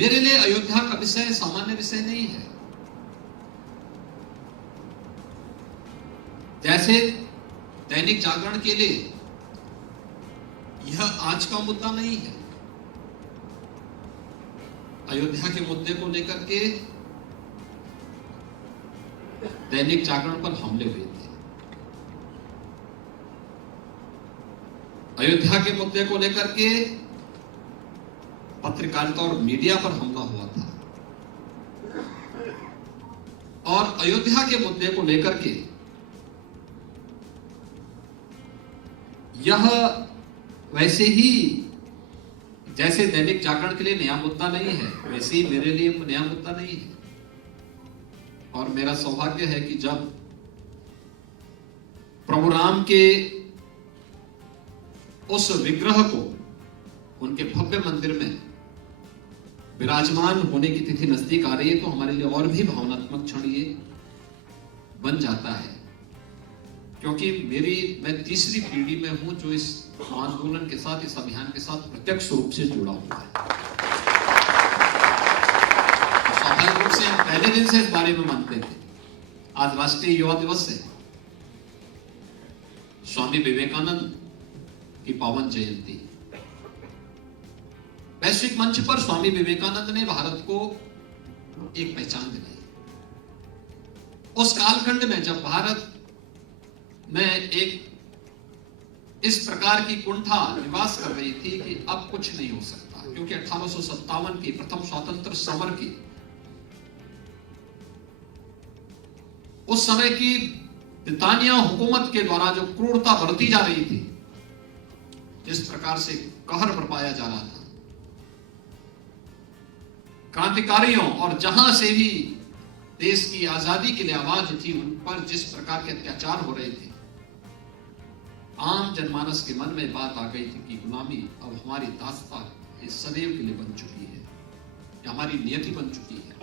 मेरे लिए अयोध्या का विषय सामान्य विषय नहीं है। जैसे दैनिक जागरण के लिए यह आज का मुद्दा नहीं है। अयोध्या के मुद्दे को लेकर के दैनिक जागरण पर हमले हुए थे। अयोध्या के मुद्दे को लेकर के पत्रकारिता और मीडिया पर हमला हुआ था, और अयोध्या के मुद्दे को लेकर के यह वैसे ही जैसे दैनिक जागरण के लिए नया मुद्दा नहीं है, वैसे ही मेरे लिए नया मुद्दा नहीं है। और मेरा सौभाग्य है कि जब प्रभु राम के उस विग्रह को उनके भव्य मंदिर में विराजमान होने की तिथि नजदीक आ रही है, तो हमारे लिए और भी भावनात्मक क्षण ये बन जाता है, क्योंकि मैं तीसरी पीढ़ी में हूं जो इस आंदोलन के साथ, इस अभियान के साथ प्रत्यक्ष रूप से जुड़ा हुआ है। स्वाभाविक रूप से हम पहले दिन से इस बारे में मानते थे। आज राष्ट्रीय युवा दिवस है, स्वामी विवेकानंद की पावन जयंती। वैश्विक मंच पर स्वामी विवेकानंद ने भारत को एक पहचान दिलाई। उस कालखंड में जब भारत में एक इस प्रकार की कुंठा निवास कर रही थी कि अब कुछ नहीं हो सकता, क्योंकि 1857 की प्रथम स्वतंत्र समर की उस समय की ब्रिटानिया हुकूमत के द्वारा जो क्रूरता बरती जा रही थी, जिस प्रकार से कहर बरपाया जा रहा था क्रांतिकारियों, और जहां से भी देश की आजादी के लिए आवाज उठी, उन पर जिस प्रकार के अत्याचार हो रहे थे, आम जनमानस के मन में बात आ गई थी कि गुलामी अब हमारी दास्तां इस सदैव के लिए बन चुकी है, हमारी नियति बन चुकी है।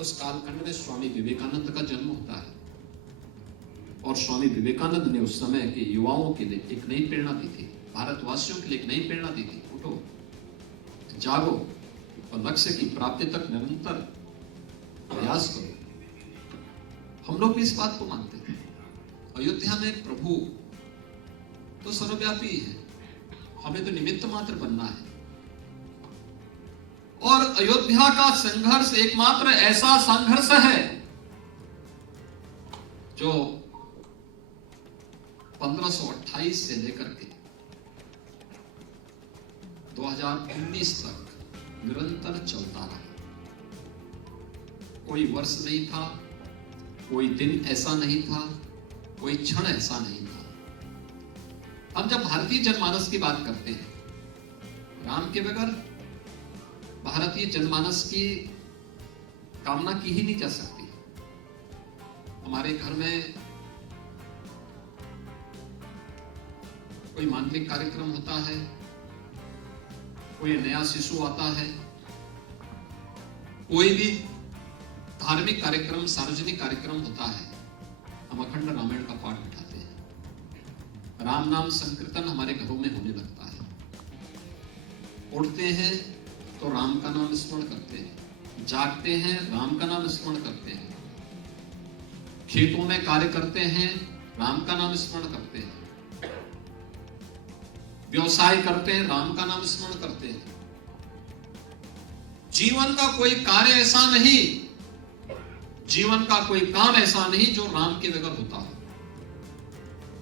उस कालखंड में स्वामी विवेकानंद का जन्म होता है, और स्वामी विवेकानंद ने उस समय के युवाओं के लिए एक नई प्रेरणा दी थी, भारतवासियों के लिए एक नई प्रेरणा दी थी। उठो, जागो और लक्ष्य की प्राप्ति तक निरंतर प्रयास करो। हम लोग भी इस बात को मानते हैं। अयोध्या में प्रभु तो सर्वव्यापी है, हमें तो निमित्त मात्र बनना है। और अयोध्या का संघर्ष एकमात्र ऐसा संघर्ष है जो 1528 से लेकर के 2019 तक निरंतर चलता रहा। कोई वर्ष नहीं था, कोई दिन ऐसा नहीं था, कोई क्षण ऐसा नहीं था। हम जब भारतीय जनमानस की बात करते हैं, राम के बगैर भारतीय जनमानस की कामना की ही नहीं जा सकती। हमारे घर में कोई मांगलिक कार्यक्रम होता है, कोई नया शिशु आता है, कोई भी धार्मिक कार्यक्रम, सार्वजनिक कार्यक्रम होता है, हम अखंड रामायण का पाठ बिठाते हैं। राम नाम संकीर्तन हमारे घरों में होने लगता है। उठते हैं तो राम का नाम स्मरण करते हैं, जागते हैं राम का नाम स्मरण करते हैं, खेतों में कार्य करते हैं राम का नाम स्मरण करते हैं, व्यवसाय करते हैं राम का नाम स्मरण करते हैं। जीवन का कोई कार्य ऐसा नहीं, जीवन का कोई काम ऐसा नहीं जो राम के बगैर होता हो।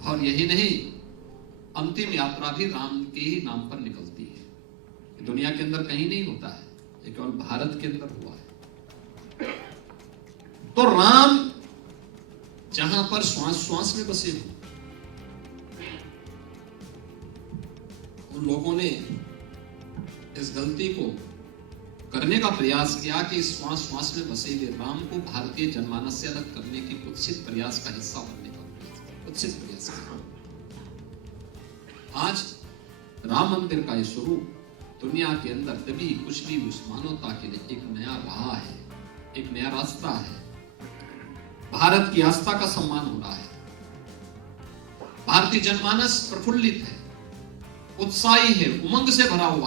और यही नहीं, अंतिम यात्रा भी राम के ही नाम पर निकलती है। दुनिया के अंदर कहीं नहीं होता है, ये केवल भारत के अंदर हुआ है। तो राम जहां पर श्वास श्वास में बसे हो, उन लोगों ने इस गलती को करने का प्रयास किया कि श्वास श्वास में बसे हुए राम को भारतीय जनमानस से अलग करने के कुत्सित प्रयास का हिस्सा बनने का कुत्सित प्रयास किया। आज राम मंदिर का ये स्वरूप दुनिया के अंदर तभी कुछ भी उस मानवता के लिए एक नया राह है, एक नया रास्ता है। भारत की आस्था का सम्मान हो रहा है। भारतीय जनमानस प्रफुल्लित है, उत्साही है, उमंग से भरा हुआ है।